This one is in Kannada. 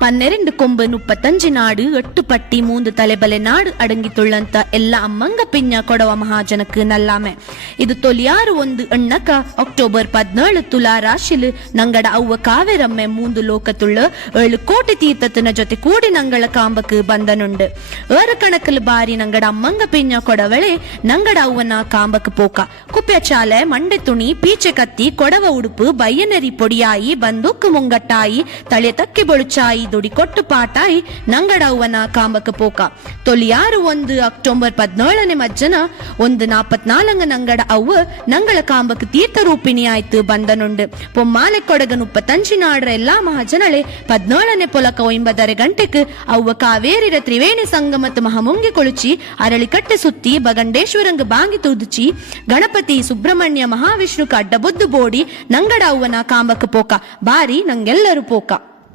பன்னிரண்டு கொம்பு முப்பத்தஞ்சு நாடு ಪಟ್ಟಿ பட்டி, மூன்று தலைபலை நாடு அடங்கித்துள்ளಂತ ಎಲ್ಲ ಅಮ್ಮಂಗ ಪಿನ್ಯ ಕೊಡವ ಮಹಾಜನಕ್ಕೆ ನಲ್ಲಾಮೆ ಇದು ತೊಲಿಯಾರು ಒಂದು ಎಣ್ಣಕ ಅಕ್ಟೋಬರ್ ಪದ್ನೇಳು ತುಲಾ ರಾಶಿಲು ನಂಗಡ ಅವ್ವ ಕಾವೇರಮ್ಮೆ ಮೂಂದು ಲೋಕತುಳ್ಳ ಏಳು ಕೋಟಿ ತೀರ್ಥತನ ಜೊತೆ ಕೂಡಿ ನಂಗಳ ಕಾಂಬಕ್ಕೆ ಬಂದನುಂಡು ಏರ ಕಣಕಲ್ ಬಾರಿ ನಂಗಡ ಅಮ್ಮಂಗ ಪಿನ್ಯ ಕೊಡವಳೆ ನಂಗಡ ಅವ್ವನ ಕಾಂಬಕ್ಕೆ ಪೋಕ ಕುಪ್ಯ ಚಾಲೆ ಮಂಡೆ ತುಣಿ ಪೀಚೆ ಕತ್ತಿ ಕೊಡವ ಉಡುಪು ಬಯ್ಯನರಿ ಪೊಡಿಯಾಯಿ ಬಂದೂಕು ಮುಂಗಟ್ಟಾಯಿ ತಳೆ ತಕ್ಕಿ ಬೊಳುಚಾಯಿ ದುಡಿ ಕೊಟ್ಟು ಪಾಟಾಯಿ ನಂಗಡ ಅವ್ವನ ಕಾಂಬಕ್ಕೆ ಪೋಕ. ತೊಲಿಯಾರು ಒಂದು ಅಕ್ಟೋಬರ್ ಪದ್ನೇಳನೇ ಮಜ್ಜನ, ಒಂದು ನಾಪತ್ನಾಲಂಗ ನಂಗಡ ಅವ್ವ ನಂಗಳ ಕಾಂಬಕ ತೀರ್ಥ ರೂಪಿಣಿ ಆಯ್ತು ಬಂದನುಂಡು. ಪೊಮ್ಮಾಲೆ ಕೊಡಗ ಮುಪ್ಪತ್ತಂಚಿ ನಾಡ್ರ ಎಲ್ಲಾ ಮಹಾಜನಳೆ, ಪದ್ನೇಳನೇ ಪೊಲಕ ಒಂಬದರೆ ಗಂಟೆಗೆ ಅವ್ವ ಕಾವೇರಿರ ತ್ರಿವೇಣಿ ಸಂಗಮತ್ ಮಹಾಮುಂಗಿ ಕೊಳುಚಿ, ಅರಳಿಕಟ್ಟೆ ಸುತ್ತಿ ಬಗಂಡೇಶ್ವರಂಗ ಬಾಂಗಿ ತೂದುಚಿ, ಗಣಪತಿ ಸುಬ್ರಹ್ಮಣ್ಯ ಮಹಾವಿಷ್ಣು ಅಡ್ಡಬೊದ್ದು ಬೋಡಿ ನಂಗಡ ಅವ್ವನ ಕಾಂಬಕ ಪೋಕ. ಬಾರಿ ನಂಗೆಲ್ಲರೂ ಪೋಕ.